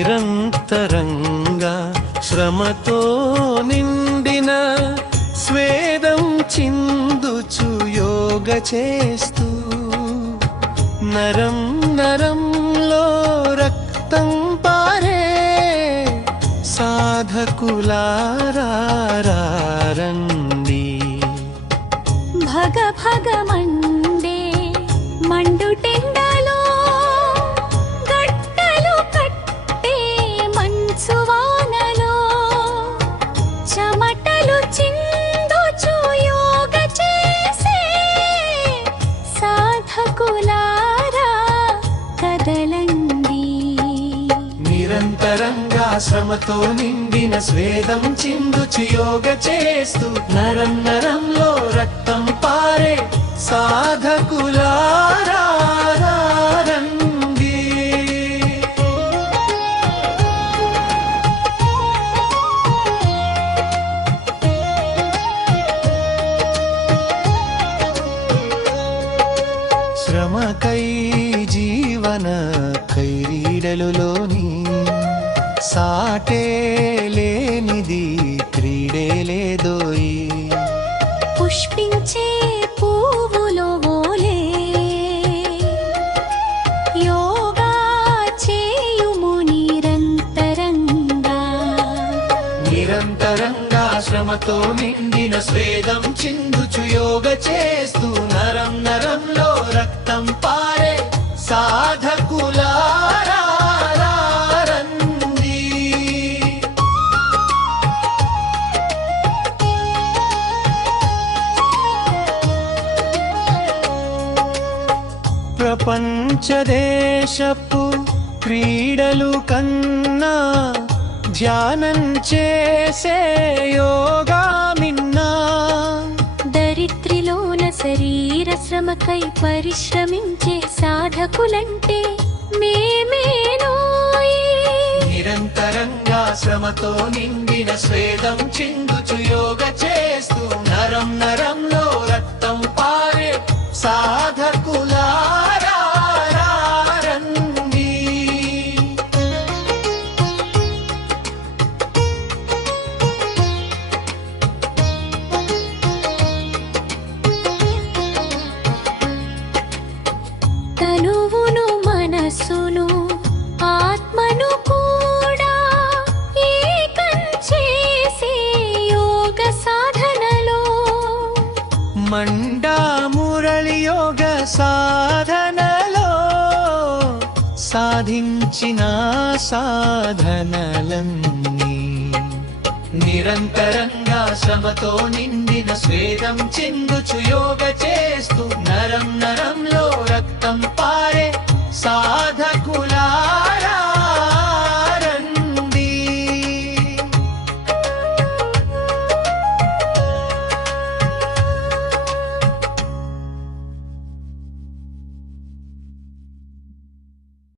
నిరంతరంగా శ్రమతో నిండిన స్వేదం చిందుచు యోగ చేస్తూ నరం నరంలో రక్తం పారే సాధకులారండి. భగ భగ మండే మండుటెండలో గట్టలు కట్టే మంచువానలో చెమటలు చిందుచు యోగ చేసే సాధకులారా కదలండి. నిరంతరంగా శ్రమతో నిండిన స్వేదం చిందుచు యోగ చేస్తూ నరం నరంలో రక్తం పారే సాధకులారండి. శ్రమకై జీవన క్రీడలులోని సాటే లేనిది క్రీడే లేదోయి. పుష్పించే పువ్వులో ఓలే యోగా చేయుము నిరంతరంగా. నిరంతరంగా శ్రమతో నిండిన స్వేదం చిందుచు యోగ చేస్తూ నరం నరంలో రక్తం పారే సాధకులారండి. ప్రపంచ దేశపు క్రీడలు కన్నా ధ్యానం చేసే యోగా మిన్నా. దరిద్రిలోన శరీర శ్రమకై పరిశ్రమించే సాధకులంటే మేమేనోయి. నిరంతరంగా శ్రమతో నిండిన స్వేదం చిందుచు యోగ చేస్తూ నరం నరంలో రక్తం పారే సాధకులారండి. తనువును మనస్సును ఆత్మను కూడా ఏకం చేసే యోగ సాధనలో మండా మురళి యోగ సాధనలో సాధించిన సాధనలన్నీ. నిరంతరంగా శ్రమతో నిండిన స్వేదం చిందుచు యోగ చేస్తూ నరం నరంలో రక్తం పారే సాధకులా